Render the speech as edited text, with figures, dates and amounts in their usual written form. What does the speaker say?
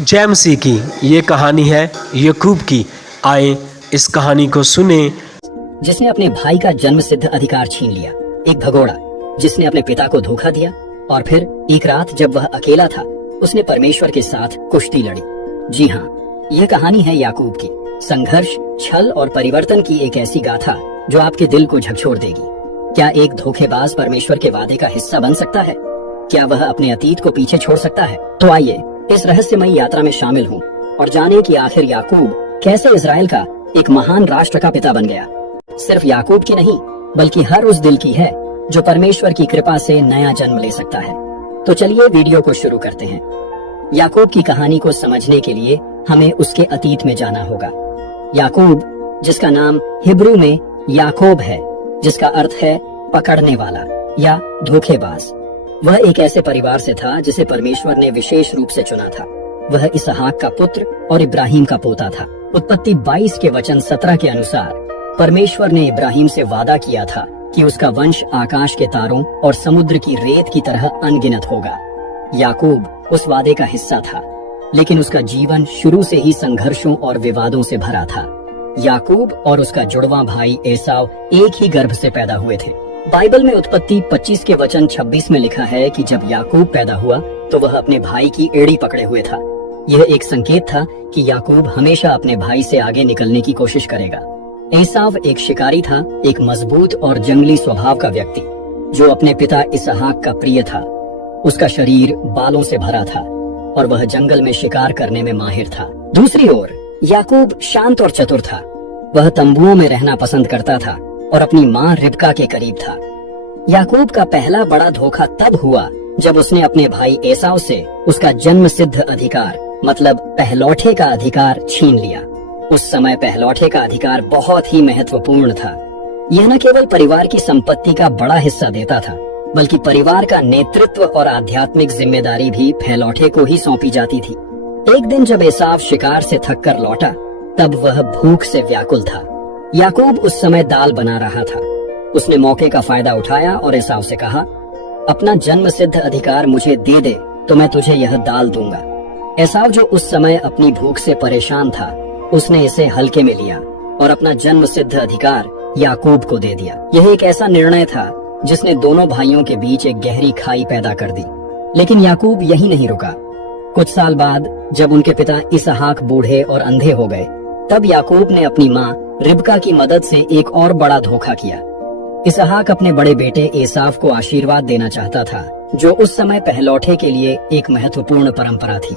जय मसीह की ये कहानी है याकूब की। आए इस कहानी को सुने। जिसने अपने भाई का जन्म सिद्ध अधिकार छीन लिया, एक भगोड़ा जिसने अपने पिता को धोखा दिया और फिर एक रात जब वह अकेला था उसने परमेश्वर के साथ कुश्ती लड़ी। जी हाँ, यह कहानी है याकूब की। संघर्ष, छल और परिवर्तन की एक ऐसी गाथा जो आपके दिल को झकझोर देगी। क्या एक धोखेबाज परमेश्वर के वादे का हिस्सा बन सकता है? क्या वह अपने अतीत को पीछे छोड़ सकता है? तो आइए इस रहस्यमयी यात्रा में शामिल हूँ और जाने कि आखिर याकूब कैसे इजराइल का एक महान राष्ट्र का पिता बन गया। सिर्फ याकूब की नहीं, बल्कि हर उस दिल की है जो परमेश्वर की कृपा से नया जन्म ले सकता है। तो चलिए वीडियो को शुरू करते हैं। याकूब की कहानी को समझने के लिए हमें उसके अतीत में जाना होगा। याकूब, जिसका नाम हिब्रू में याकोब है, जिसका अर्थ है पकड़ने वाला या धोखेबाज, वह एक ऐसे परिवार से था जिसे परमेश्वर ने विशेष रूप से चुना था। वह इसहाक का पुत्र और इब्राहिम का पोता था। उत्पत्ति 22 के वचन 17 के अनुसार परमेश्वर ने इब्राहिम से वादा किया था कि उसका वंश आकाश के तारों और समुद्र की रेत की तरह अनगिनत होगा। याकूब उस वादे का हिस्सा था, लेकिन उसका जीवन शुरू से ही संघर्षों और विवादों से भरा था। याकूब और उसका जुड़वां भाई एसाव एक ही गर्भ से पैदा हुए थे। बाइबल में उत्पत्ति 25 के वचन 26 में लिखा है कि जब याकूब पैदा हुआ तो वह अपने भाई की एड़ी पकड़े हुए था। यह एक संकेत था कि याकूब हमेशा अपने भाई से आगे निकलने की कोशिश करेगा। एसाव एक शिकारी था, एक मजबूत और जंगली स्वभाव का व्यक्ति जो अपने पिता इसहाक का प्रिय था। उसका शरीर बालों से भरा था और वह जंगल में शिकार करने में माहिर था। दूसरी ओर याकूब शांत और चतुर था। वह तंबुओं में रहना पसंद करता था और अपनी माँ रिबका के करीब था। याकूब का पहला बड़ा धोखा तब हुआ जब उसने अपने भाई एसाव से उसका जन्म सिद्ध अधिकार मतलब पहलौठे का अधिकार छीन लिया। उस समय पहलौठे का अधिकार बहुत ही महत्वपूर्ण था। यह न केवल परिवार की संपत्ति का बड़ा हिस्सा देता था, बल्कि परिवार का नेतृत्व और आध्यात्मिक जिम्मेदारी भी पहलौठे को ही सौंपी जाती थी। एक दिन जब एसाव शिकार से थककर लौटा, तब वह भूख से व्याकुल था। याकूब उस समय दाल बना रहा था। उसने मौके का फायदा उठाया और एसाव से कहा, अपना जन्म सिद्ध अधिकार मुझे दे दे तो मैं तुझे यह दाल दूंगा। एसाव, जो उस समय अपनी भूख से परेशान था, उसने इसे हल्के में लिया और अपना जन्म सिद्ध अधिकार याकूब को दे दिया। यह एक ऐसा निर्णय था जिसने दोनों भाइयों के बीच एक गहरी खाई पैदा कर दी। लेकिन याकूब यही नहीं रुका। कुछ साल बाद जब उनके पिता इसहाक बूढ़े और अंधे हो गए, तब याकूब ने अपनी माँ रिबका की मदद से एक और बड़ा धोखा किया। इसहाक अपने बड़े बेटे एसाव को आशीर्वाद देना चाहता था, जो उस समय पहलौठे के लिए एक महत्वपूर्ण परंपरा थी।